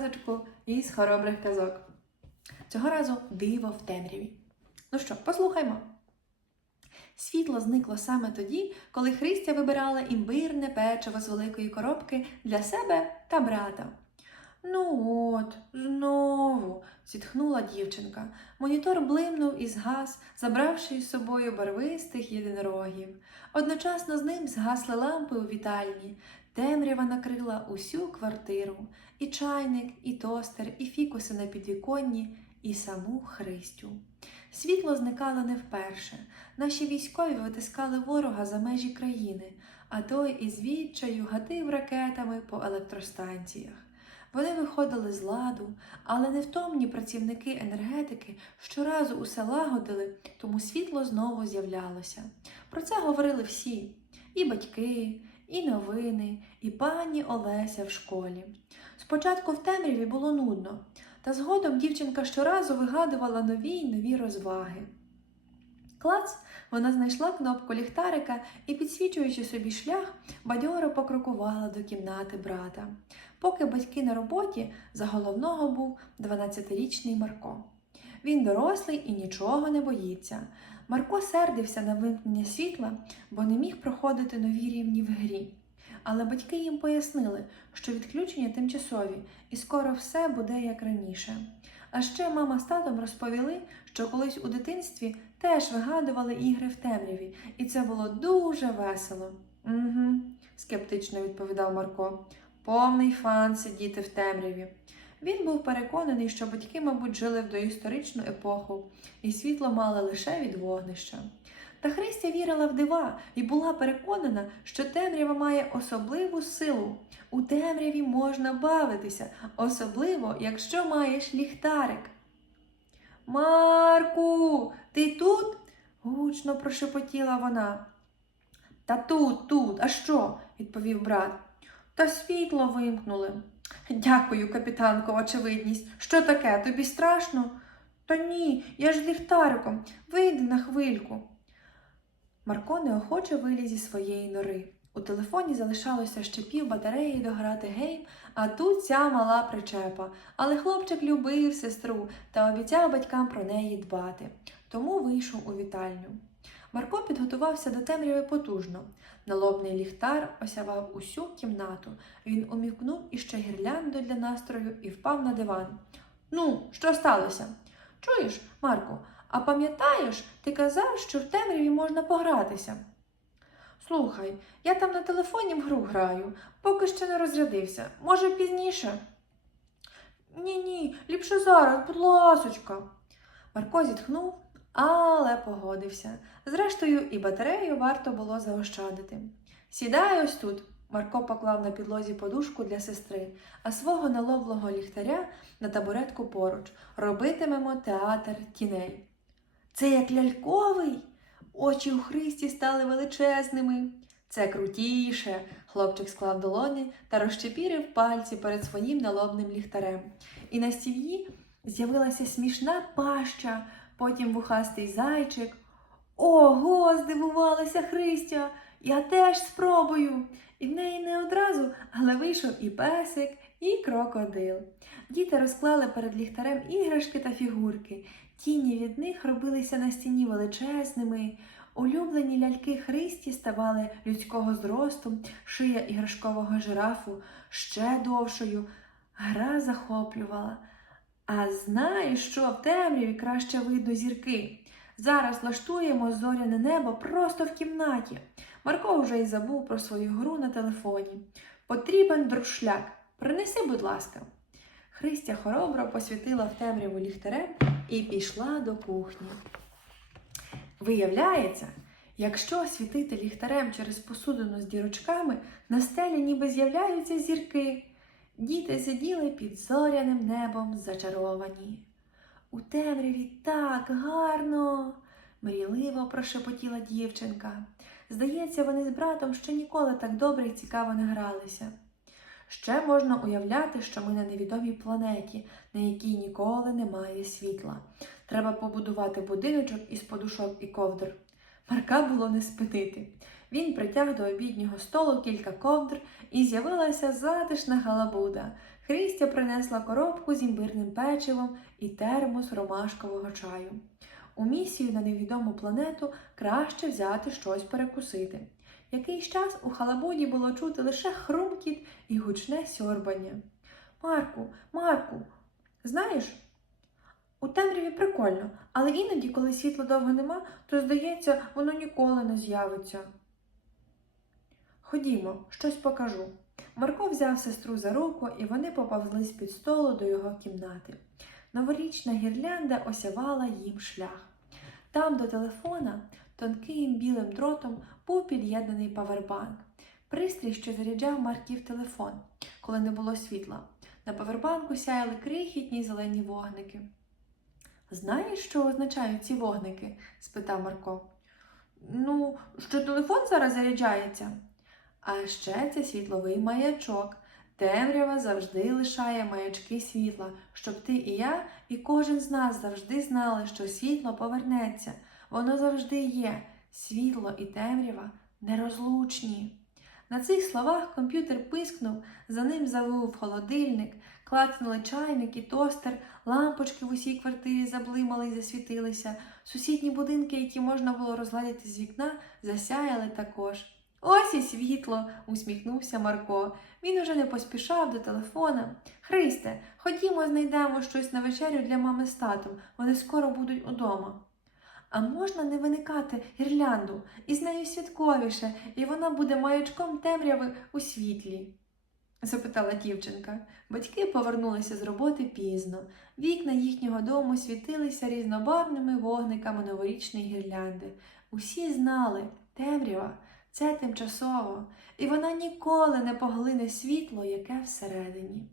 казочку із хоробрих казок. Цього разу диво в темряві. Ну що, послухаймо. Світло зникло саме тоді, коли Христя вибирала імбирне печиво з великої коробки для себе та брата. Ну от, знову, зітхнула дівчинка. Монітор блимнув і згас, забравши із собою барвистих єдинорогів. Одночасно з ним згасли лампи у вітальні. Темрява накрила усю квартиру, і чайник, і тостер, і фікуси на підвіконні, і саму Христю. Світло зникало не вперше. Наші військові витискали ворога за межі країни, а той із відчаю гатив ракетами по електростанціях. Вони виходили з ладу, але невтомні працівники енергетики щоразу усе лагодили, тому світло знову з'являлося. Про це говорили всі і батьки, і новини, і пані Олеся в школі. Спочатку в темряві було нудно, та згодом дівчинка щоразу вигадувала нові й нові розваги. Клац, вона знайшла кнопку ліхтарика і, підсвічуючи собі шлях, бадьоро покрокувала до кімнати брата. Поки батьки на роботі, за головного був 12-річний Марко. Він дорослий і нічого не боїться. Марко сердився на вимкнення світла, бо не міг проходити нові рівні в грі. Але батьки їм пояснили, що відключення тимчасові і скоро все буде як раніше. А ще мама з татом розповіли, що колись у дитинстві теж вигадували ігри в темряві, і це було дуже весело. Угу, скептично відповідав Марко. Повний фан сидіти в темряві. Він був переконаний, що батьки, мабуть, жили в доісторичну епоху, і світло мали лише від вогнища. Та Христя вірила в дива і була переконана, що темрява має особливу силу. У темряві можна бавитися, особливо, якщо маєш ліхтарик. Марку, ти тут? гучно прошепотіла вона. Та тут, тут, а що? відповів брат. Та світло вимкнули. Дякую, капітанко, очевидність. Що таке? Тобі страшно? Та ні, я ж ліхтариком. Вийди на хвильку. Марко неохоче виліз зі своєї нори. У телефоні залишалося ще пів батареї дограти гейм, а тут ця мала причепа. Але хлопчик любив сестру та обіцяв батькам про неї дбати. Тому вийшов у вітальню. Марко підготувався до темряви потужно. Налобний ліхтар осявав усю кімнату. Він умікнув іще гірлянду для настрою і впав на диван. Ну, що сталося? Чуєш, Марко, а пам'ятаєш, ти казав, що в темряві можна погратися? Слухай, я там на телефоні в гру граю, поки ще не розрядився. Може, пізніше? Ні, ні, ліпше зараз, будь ласочка. Марко зітхнув, але погодився. Зрештою, і батарею варто було заощадити. Сідай ось тут. Марко поклав на підлозі подушку для сестри, а свого наловлого ліхтаря на табуретку поруч. Робитимемо театр тіней. Це як ляльковий? Очі у Христі стали величезними. Це крутіше. Хлопчик склав долоні та розчепірив пальці перед своїм налобним ліхтарем. І на стів'ї з'явилася смішна паща, потім вухастий зайчик. Ого, здивувалася Христя. Я теж спробую. І в неї не одразу, але вийшов і песик, і крокодил. Діти розклали перед ліхтарем іграшки та фігурки. Тіні від них робилися на стіні величезними. Улюблені ляльки Христі ставали людського зросту, шия іграшкового жирафу ще довшою. Гра захоплювала. А знаєш, що в темряві краще видно зірки? Зараз влаштуємо зоряне небо просто в кімнаті. Марко вже й забув про свою гру на телефоні. Потрібен друшляк. Принеси, будь ласка. Христя хоробро посвітила в темряву ліхтарем і пішла до кухні. Виявляється, якщо світити ліхтарем через посудину з дірочками, на стелі ніби з'являються зірки. Діти сиділи під зоряним небом зачаровані. У темряві так гарно, мрійливо прошепотіла дівчинка. Здається, вони з братом ще ніколи так добре і цікаво не гралися. Ще можна уявляти, що ми на невідомій планеті, на якій ніколи немає світла. Треба побудувати будиночок із подушок і ковдр. Марка було не спинити. Він притяг до обіднього столу кілька ковдр і з'явилася затишна галабуда. Крістя принесла коробку з імбирним печивом і термос ромашкового чаю. У місію на невідому планету краще взяти щось перекусити. Якийсь час у халабуді було чути лише хрумкіт і гучне сьорбання. Марку, Марку, знаєш, у темряві прикольно, але іноді, коли світла довго нема, то здається, воно ніколи не з'явиться. Ходімо, щось покажу. Марко взяв сестру за руку, і вони поповзли з-під столу до його кімнати. Новорічна гірлянда осявала їм шлях. Там до телефона тонким білим дротом був під'єднаний павербанк, пристрій, що заряджав Марків телефон, коли не було світла. На павербанку сяяли крихітні зелені вогники. Знаєш, що означають ці вогники? спитав Марко. Ну, що телефон зараз заряджається. А ще це світловий маячок. Темрява завжди лишає маячки світла, щоб ти і я, і кожен з нас завжди знали, що світло повернеться. Воно завжди є. Світло і темрява нерозлучні. На цих словах комп'ютер пискнув, за ним завив холодильник, клацнули чайник і тостер, лампочки в усій квартирі заблимали і засвітилися. Сусідні будинки, які можна було розглядіти з вікна, засяяли також. Ось і світло, усміхнувся Марко. Він уже не поспішав до телефона. Христе, ходімо, знайдемо щось на вечерю для мами з татом. Вони скоро будуть удома. А можна не виникати гірлянду, і з нею святковіше, і вона буде маячком темряви у світлі? запитала дівчинка. Батьки повернулися з роботи пізно. Вікна їхнього дому світилися різнобарвними вогниками новорічної гірлянди. Усі знали, темрява це тимчасово, і вона ніколи не поглине світло, яке всередині.